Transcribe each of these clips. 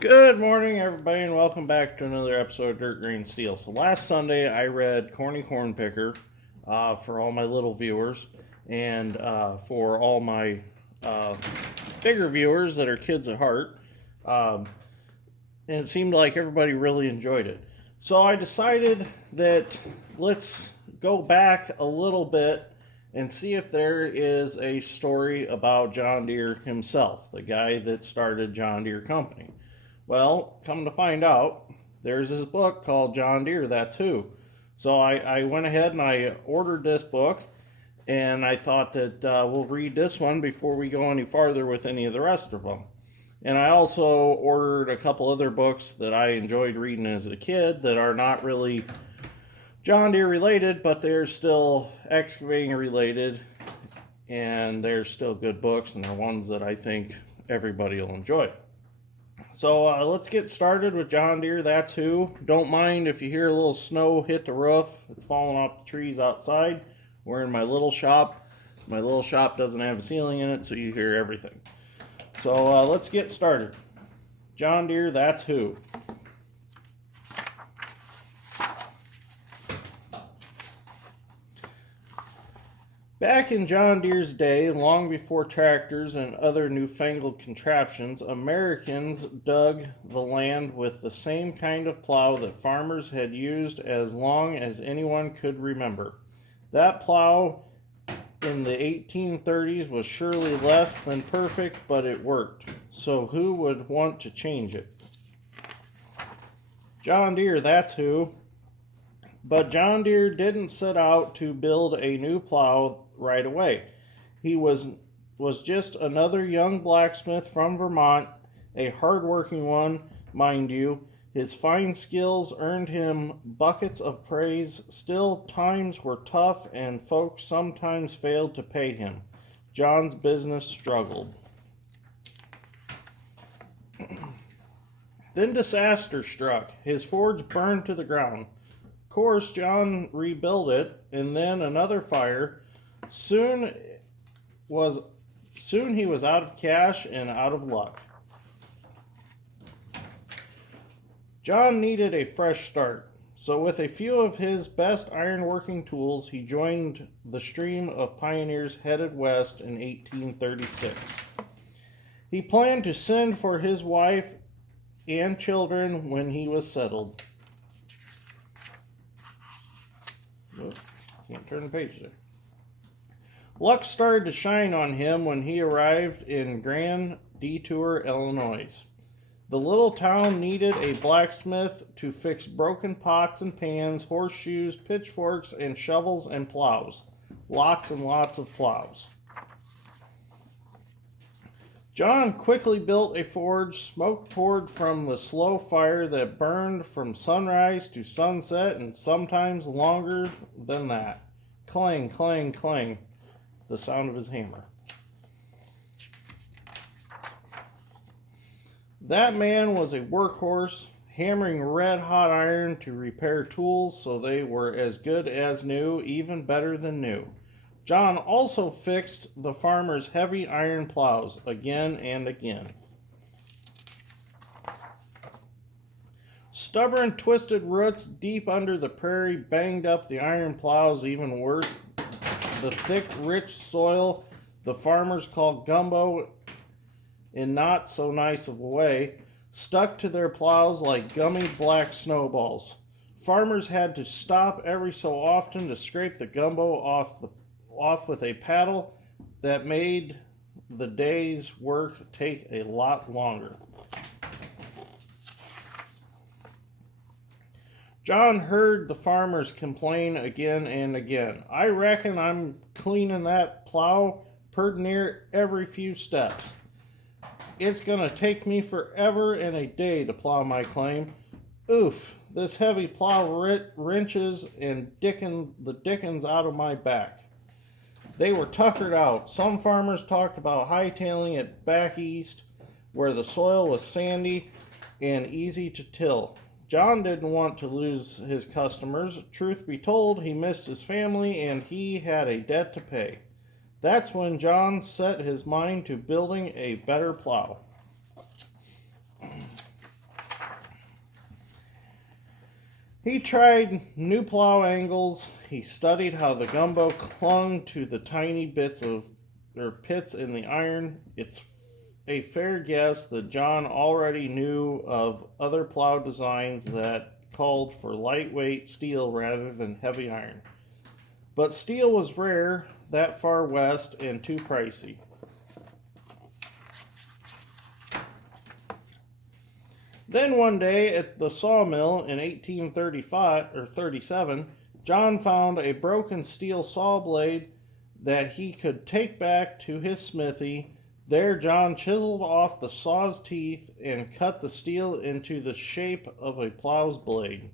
Good morning, everybody, and welcome back to another episode of Dirt Green Steel. So last Sunday, I read Corny Corn Picker for all my little viewers, and for all my uh, bigger viewers that are kids at heart. Um, and it seemed like everybody really enjoyed it. So I decided that let's go back a little bit and see if there is a story about John Deere himself, the guy that started John Deere Company. Well, come to find out, there's this book called John Deere, That's Who. So I went ahead and I ordered this book, and I thought that we'll read this one before we go any farther with any of the rest of them. And I also ordered a couple other books that I enjoyed reading as a kid that are not really John Deere related, but they're still excavating related, and they're still good books, and they're ones that I think everybody will enjoy. So let's get started with John Deere, That's Who. Don't mind if you hear a little snow hit the roof. It's falling off the trees outside. We're in my little shop. My little shop doesn't have a ceiling in it, so you hear everything. So let's get started. John Deere, That's Who. Back in John Deere's day, long before tractors and other newfangled contraptions, Americans dug the land with the same kind of plow that farmers had used as long as anyone could remember. That plow in the 1830s was surely less than perfect, but it worked. So who would want to change it? John Deere, that's who. But John Deere didn't set out to build a new plow right away. He was just another young blacksmith from Vermont, a hard-working one, mind you. His fine skills earned him buckets of praise. Still, times were tough, and folks sometimes failed to pay him. John's business struggled. Then disaster struck. His forge burned to the ground. Of course, John rebuilt it, and then another fire. Soon was Soon he was out of cash and out of luck. John needed a fresh start, so with a few of his best ironworking tools, he joined the stream of pioneers headed west in 1836. He planned to send for his wife and children when he was settled. Oops, can't turn the page there. Luck started to shine on him when he arrived in Grand Detour, Illinois. The little town needed a blacksmith to fix broken pots and pans, horseshoes, pitchforks, and shovels and plows. Lots and lots of plows. John quickly built a forge. Smoke poured from the slow fire that burned from sunrise to sunset and sometimes longer than that. Clang, clang, clang, the sound of his hammer. That man was a workhorse, hammering red hot iron to repair tools so they were as good as new, even better than new. John also fixed the farmers' heavy iron plows again and again. Stubborn, twisted roots deep under the prairie banged up the iron plows even worse. The thick, rich soil the farmers called gumbo in not so nice of a way stuck to their plows like gummy black snowballs. Farmers had to stop every so often to scrape the gumbo off with a paddle. That made the day's work take a lot longer. John heard the farmers complain again and again. I reckon I'm cleaning that plow pretty near every few steps. It's gonna take me forever and a day to plow my claim. Oof, this heavy plow wrenches and the dickens out of my back. They were tuckered out. Some farmers talked about hightailing it back east where the soil was sandy and easy to till. John didn't want to lose his customers. Truth be told, he missed his family and he had a debt to pay. That's when John set his mind to building a better plow. He tried new plow angles. He studied how the gumbo clung to the tiny bits of or pits in the iron. It's a fair guess that John already knew of other plow designs that called for lightweight steel rather than heavy iron. But steel was rare that far west and too pricey. Then one day at the sawmill in 1835 or 37, John found a broken steel saw blade that he could take back to his smithy. There John chiseled off the saw's teeth and cut the steel into the shape of a plow's blade.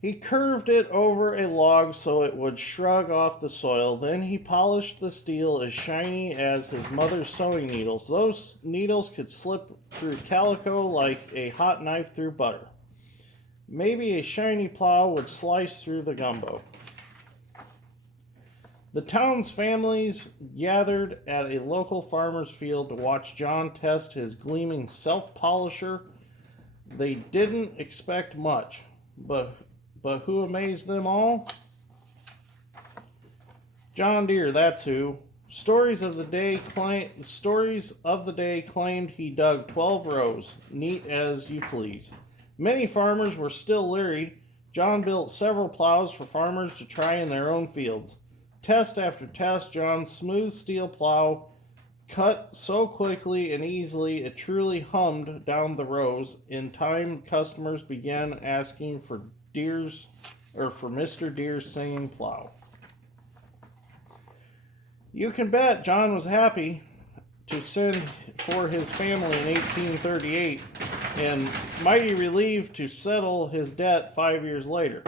He curved it over a log so it would shrug off the soil. Then he polished the steel as shiny as his mother's sewing needles. Those needles could slip through calico like a hot knife through butter. Maybe a shiny plow would slice through the gumbo. The town's families gathered at a local farmer's field to watch John test his gleaming self-polisher. They didn't expect much, but who amazed them all? John Deere, that's who. Stories of the day claimed he dug 12 rows, neat as you please. Many farmers were still leery. John built several plows for farmers to try in their own fields. Test after test, John's smooth steel plow cut so quickly and easily it truly hummed down the rows. In time, customers began asking for Mr. Deere's singing plow. You can bet John was happy to send for his family in 1838 and mighty relieved to settle his debt 5 years later.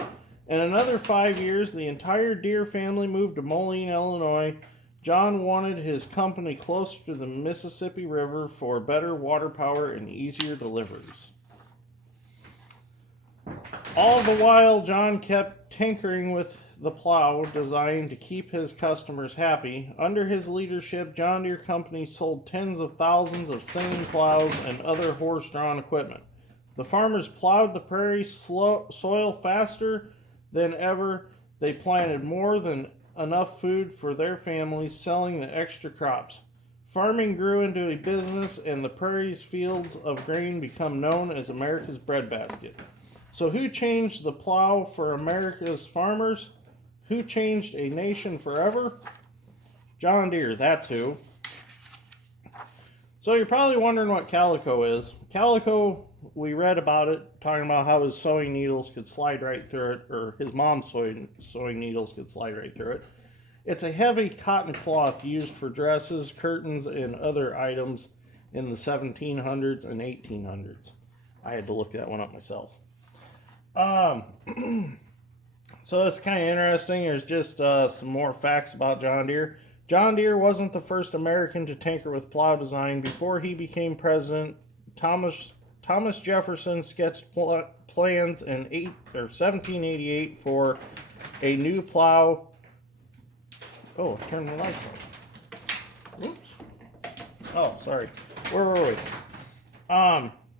In another 5 years, the entire Deere family moved to Moline, Illinois. John wanted his company closer to the Mississippi River for better water power and easier deliveries. All the while, John kept tinkering with the plow design to keep his customers happy. Under his leadership, John Deere Company sold tens of thousands of singing plows and other horse-drawn equipment. The farmers plowed the prairie soil faster than ever. They planted more than enough food for their families, selling the extra crops. Farming grew into a business, and the prairie's fields of grain become known as America's breadbasket. So who changed the plow for America's farmers? Who changed a nation forever? John Deere, that's who. So you're probably wondering what calico is. Calico, we read about it, talking about how his sewing needles could slide right through it, or his mom's sewing needles could slide right through it. It's a heavy cotton cloth used for dresses, curtains, and other items in the 1700s and 1800s. I had to look that one up myself. So it's kind of interesting. There's just some more facts about John Deere. John Deere wasn't the first American to tinker with plow design. Before he became president, Thomas Jefferson sketched plans in 1788 for a new plow. Oh, turn the lights on. Whoops. Oh, sorry. Where were we?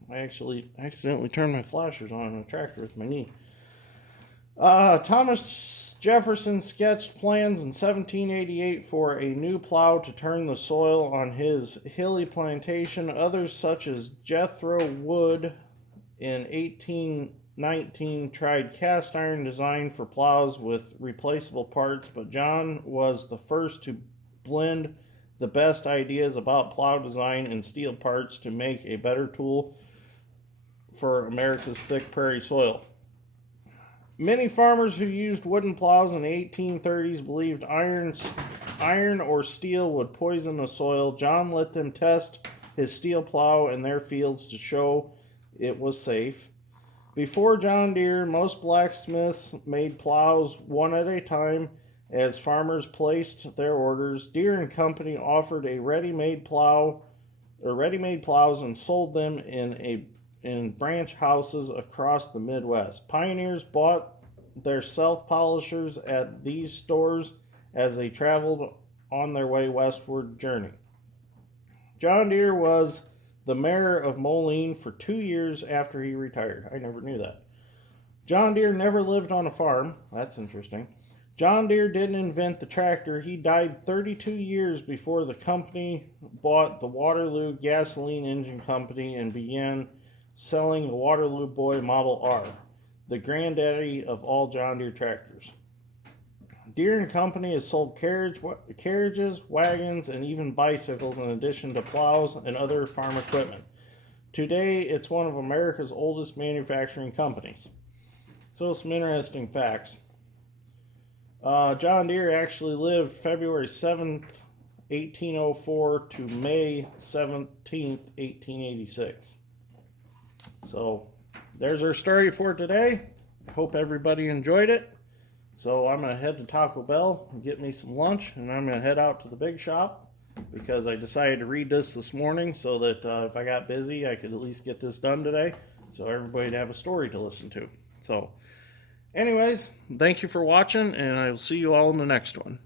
I actually accidentally turned my flashers on a tractor with my knee. Thomas Jefferson sketched plans in 1788 for a new plow to turn the soil on his hilly plantation. Others, such as Jethro Wood in 1819, tried cast iron design for plows with replaceable parts, but John was the first to blend the best ideas about plow design and steel parts to make a better tool for America's thick prairie soil. Many farmers who used wooden plows in the 1830s believed iron or steel would poison the soil. John let them test his steel plow in their fields to show it was safe. Before John Deere, most blacksmiths made plows one at a time as farmers placed their orders. Deere and Company offered ready-made plows and sold them in branch houses across the Midwest. Pioneers bought their self-polishers at these stores as they traveled on their way westward journey. John Deere was the mayor of Moline for 2 years after he retired. I never knew that. John Deere never lived on a farm. That's interesting. John Deere didn't invent the tractor. He died 32 years before the company bought the Waterloo Gasoline Engine Company and began selling the Waterloo Boy Model R, the granddaddy of all John Deere tractors. Deere & Company has sold carriages, wagons, and even bicycles in addition to plows and other farm equipment. Today, it's one of America's oldest manufacturing companies. So, some interesting facts. John Deere actually lived February 7th, 1804 to May 17th, 1886. So, there's our story for today. I hope everybody enjoyed it. So, I'm going to head to Taco Bell and get me some lunch, and I'm going to head out to the big shop because I decided to read this morning so that if I got busy, I could at least get this done today so everybody'd have a story to listen to. So, anyways, thank you for watching, and I will see you all in the next one.